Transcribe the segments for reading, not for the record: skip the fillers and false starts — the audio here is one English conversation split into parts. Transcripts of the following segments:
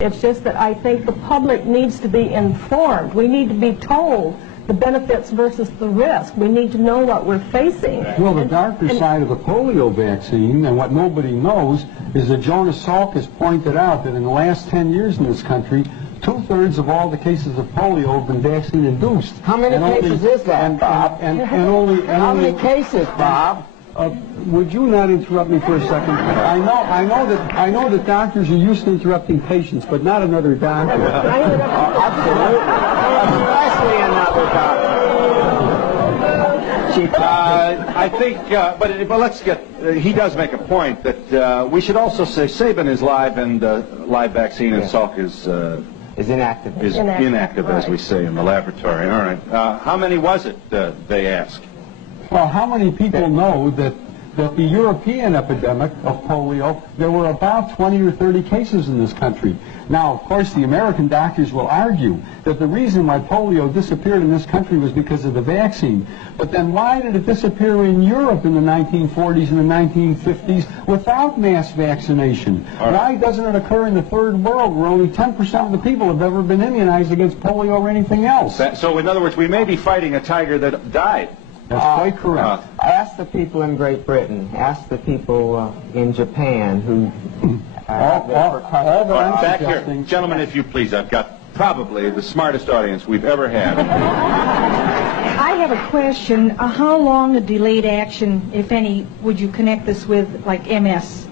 It's just that I think the public needs to be informed. We need to be told the benefits versus the risk. We need to know what we're facing. Well, the darker side of the polio vaccine, and what nobody knows, is that Jonas Salk has pointed out that in the last 10 years in this country, 2/3 of all the cases of polio have been vaccine-induced. How many cases is that, Bob? How many cases, Bob? Would you not interrupt me for a second? I know that doctors are used to interrupting patients, but not another doctor. Absolutely. Especially another doctor. I think, but let's get. He does make a point that we should also say Sabin is live and live vaccine, and Salk is inactive. Is inactive, as we say in the laboratory. All right. How many was it? They ask. Well, how many people know that the European epidemic of polio, there were about 20 or 30 cases in this country. Now, of course, the American doctors will argue that the reason why polio disappeared in this country was because of the vaccine. But then why did it disappear in Europe in the 1940s and the 1950s without mass vaccination? Right. Why doesn't it occur in the third world where only 10% of the people have ever been immunized against polio or anything else? So, in other words, we may be fighting a tiger that died. That's quite correct. Ask the people in Great Britain. Ask the people in Japan who... Back here. Gentlemen, if you please. I've got probably the smartest audience we've ever had. I have a question. How long a delayed action, if any, would you connect this with, like MS?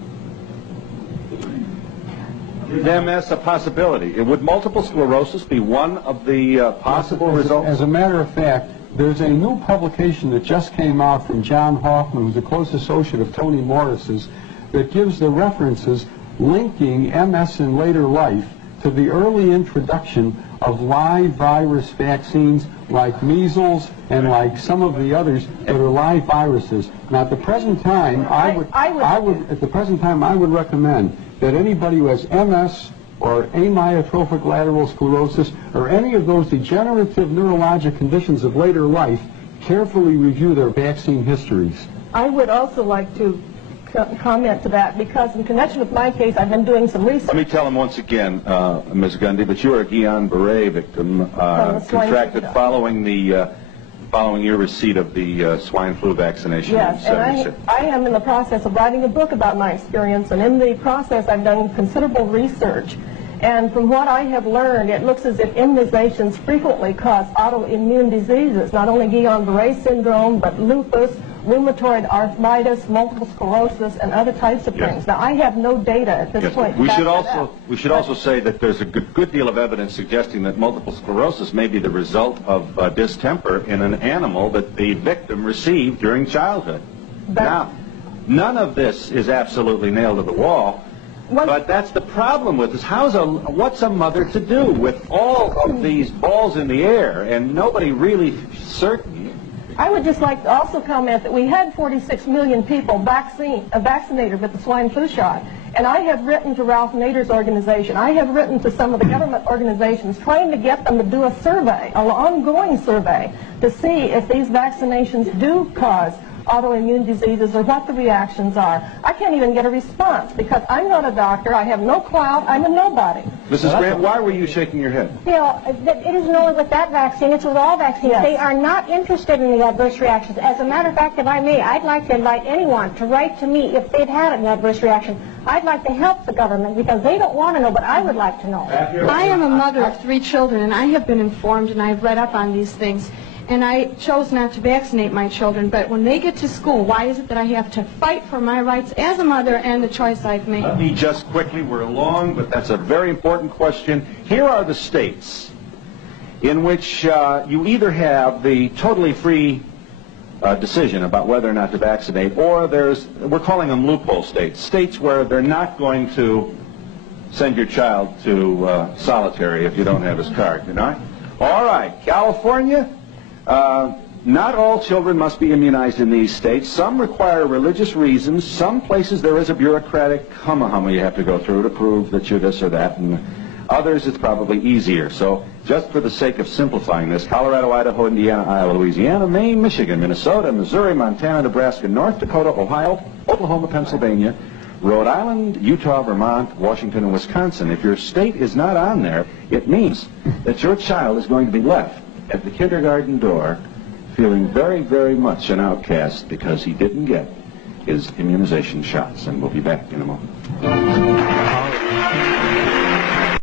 MS a possibility. Would multiple sclerosis be one of the possible results? As a matter of fact, there's a new publication that just came out from John Hoffman, who's a close associate of Tony Morris's, that gives the references linking MS in later life to the early introduction of live virus vaccines like measles and like some of the others that are live viruses. Now, at the present time, I would recommend that anybody who has MS or amyotrophic lateral sclerosis, or any of those degenerative neurologic conditions of later life, carefully review their vaccine histories. I would also like to comment to that, because in connection with my case, I've been doing some research. Let me tell him once again, Ms. Gundy, that you are a Guillain-Barré victim contracted following your receipt of the swine flu vaccination. Yes, and I am in the process of writing a book about my experience, and in the process I've done considerable research. And from what I have learned, it looks as if immunizations frequently cause autoimmune diseases, not only Guillain-Barré syndrome, but lupus, rheumatoid arthritis, multiple sclerosis, and other types of things. Now, I have no data at this point. We should also say that there's a good deal of evidence suggesting that multiple sclerosis may be the result of distemper in an animal that the victim received during childhood. Now, none of this is absolutely nailed to the wall. But that's the problem with this. What's a mother to do with all of these balls in the air and nobody really certain? I would just like to also comment that we had 46 million people vaccinated with the swine flu shot. And I have written to Ralph Nader's organization. I have written to some of the government organizations trying to get them to do a survey, an ongoing survey, to see if these vaccinations do cause autoimmune diseases or what the reactions are. I can't even get a response because I'm not a doctor. I have no clout. I'm a nobody. Mrs. Grant, why were you shaking your head? You know, it isn't only with that vaccine, it's with all vaccines. Yes. They are not interested in the adverse reactions. As a matter of fact, if I may, I'd like to invite anyone to write to me if they've had an adverse reaction. I'd like to help the government because they don't want to know, but I would like to know. I am a mother of 3 children, and I have been informed and I've read up on these things. And I chose not to vaccinate my children, but when they get to school, why is it that I have to fight for my rights as a mother and the choice I've made? Let me just quickly, we're long, but that's a very important question. Here are the states in which you either have the totally free decision about whether or not to vaccinate, or we're calling them loophole states, states where they're not going to send your child to solitary if you don't have his card, you know? All right, California. Not all children must be immunized in these states. Some require religious reasons. Some places there is a bureaucratic humma you have to go through to prove that you're this or that. And others it's probably easier. So just for the sake of simplifying this, Colorado, Idaho, Indiana, Iowa, Louisiana, Maine, Michigan, Minnesota, Missouri, Montana, Nebraska, North Dakota, Ohio, Oklahoma, Pennsylvania, Rhode Island, Utah, Vermont, Washington, and Wisconsin. If your state is not on there, it means that your child is going to be left at the kindergarten door feeling very, very much an outcast because he didn't get his immunization shots. And we'll be back in a moment.